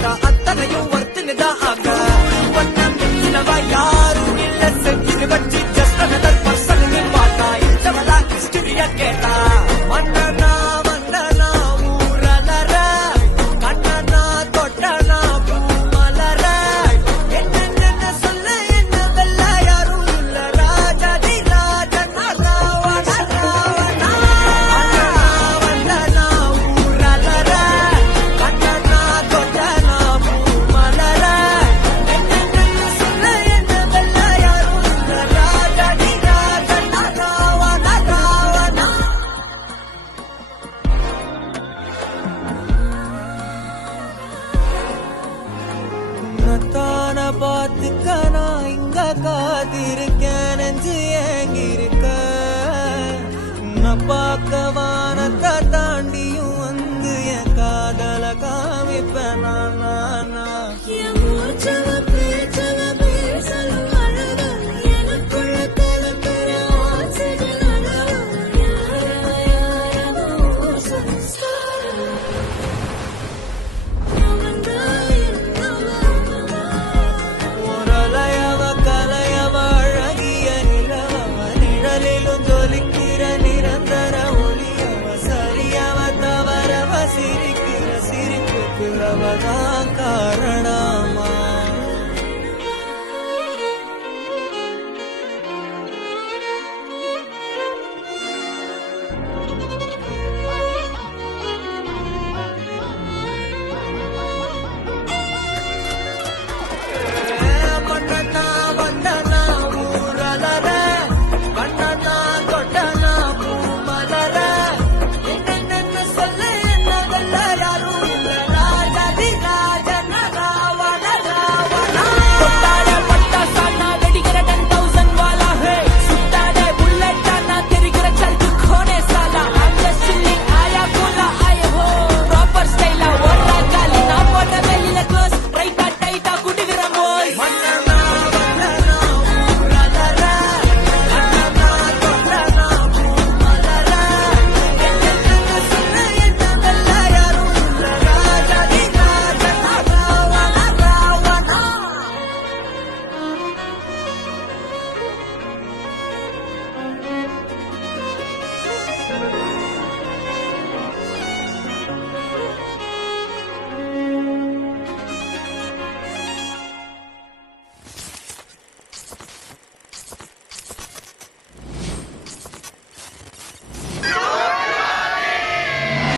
பார்த்தா அத்தனையும் ஒருத்தனுதான் ஆக பண்ணம் மிஞ்சினவா யாரும் இல்ல செஞ்சு வச்சு ஜஸ்ட் அனதர் பர்சன் பார்த்தா இந்தவளா ஹிஸ்டரிய கேட்டா மன்னனா வந்தனா ஊரலர கண்ணனா தொட்டனா பூமலர என்ன சொல்ல என்ன வெல்ல யாரும் இல்ல ராஜாதி ராஜனா ராவண ராவணா வந்தனா ஊரலர கண்ணனா தொட்டனா பூமலர என்ன சொல்ல என்ன வெல்ல யாரும் இல்ல ராஜாதி ராஜனா ராவண ராவணா உன்னத்தான பார்த்துக்க நான் இங்க காத்திருக்கேன் நெஞ்சு ஏங்கிருக்க உன்னை பார்க்க வானத்தை தாண்டியும் வந்து என் காதல காமிப்பேன் நான்